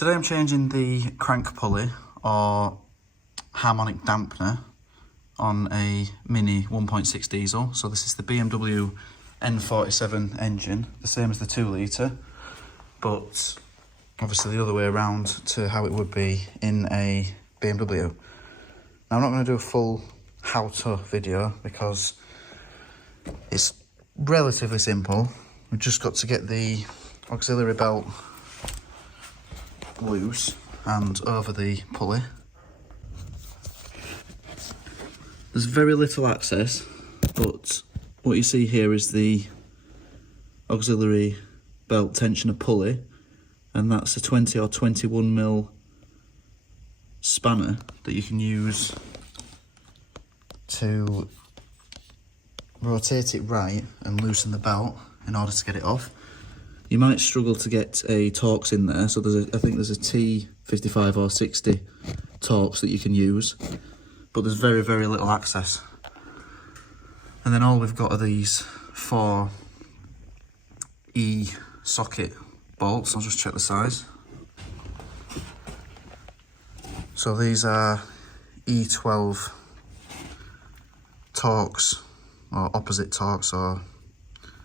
Today I'm changing the crank pulley or harmonic dampener on a Mini 1.6 diesel. So this is the BMW N47 engine, the same as the 2 litre, but obviously the other way around to how it would be in a BMW. Now I'm not going to do a full how-to video because it's relatively simple. We've just got to get the auxiliary belt loose and over the pulley. There's very little access, but what you see here is the auxiliary belt tensioner pulley, and that's a 20 or 21mm spanner that you can use to rotate it right and loosen the belt in order to get it off. You might struggle to get a Torx in there, so I think there's a T55 or 60 Torx that you can use, but there's very, very little access. And then all we've got are these 4 E-socket bolts. I'll just check the size. So these are E12 Torx, or opposite Torx, or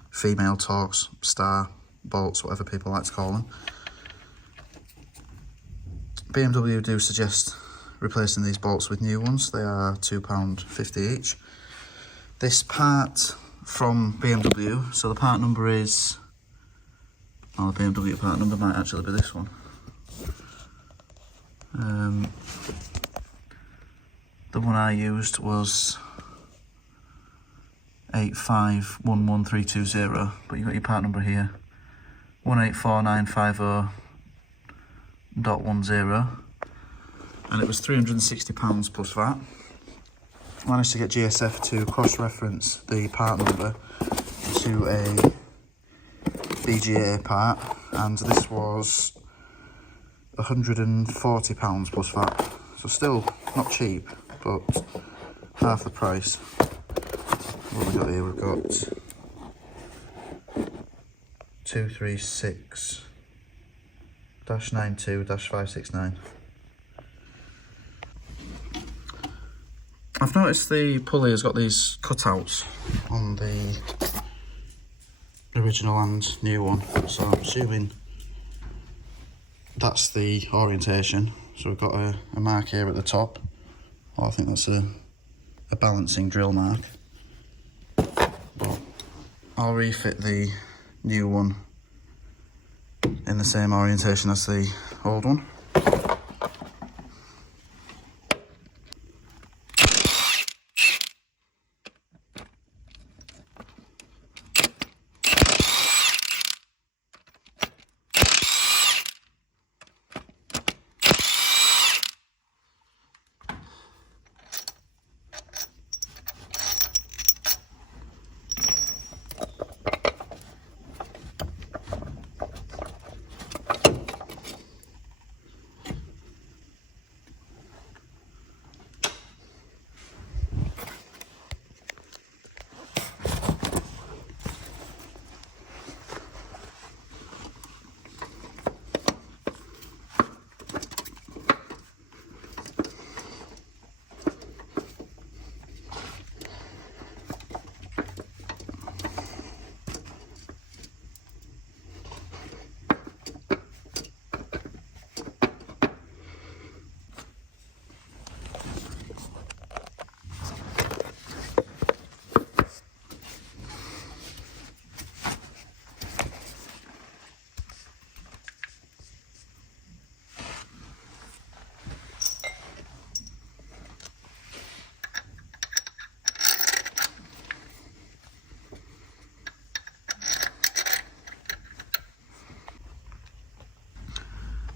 female Torx, star bolts, whatever people like to call them. BMW do suggest replacing these bolts with new ones. They are £2.50 each. This part from BMW, so the part number is, well, the BMW part number might actually be this one. The one I used was 8511320, but you've got your part number here, 184950.10, and it was £360 plus VAT. I managed to get GSF to cross-reference the part number to a BGA part, and this was £140 plus VAT. So still not cheap, but half the price. What have we got here? We've got B2306-92-569. I've noticed the pulley has got these cutouts on the original and new one, so I'm assuming that's the orientation. So we've got a mark here at the top. I think that's a balancing drill mark. But I'll refit the new one in the same orientation as the old one.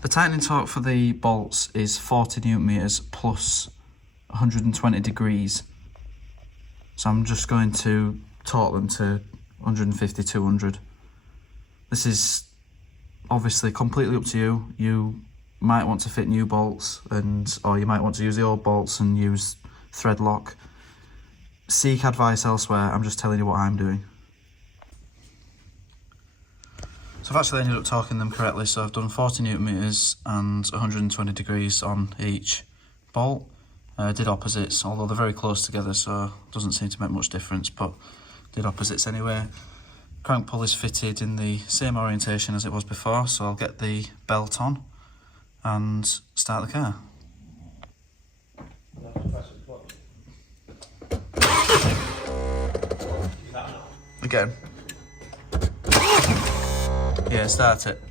The tightening torque for the bolts is 40 Newton meters plus 120 degrees. So I'm just going to torque them to 150, 200. This is obviously completely up to you. You might want to fit new bolts, or you might want to use the old bolts and use thread lock. Seek advice elsewhere. I'm just telling you what I'm doing. So I've actually ended up torquing them correctly, so I've done 40 newton meters and 120 degrees on each bolt. Did opposites, although they're very close together, so it doesn't seem to make much difference, but did opposites anyway. Crank pulley's fitted in the same orientation as it was before, so I'll get the belt on and start the car. Again. Yeah, start it.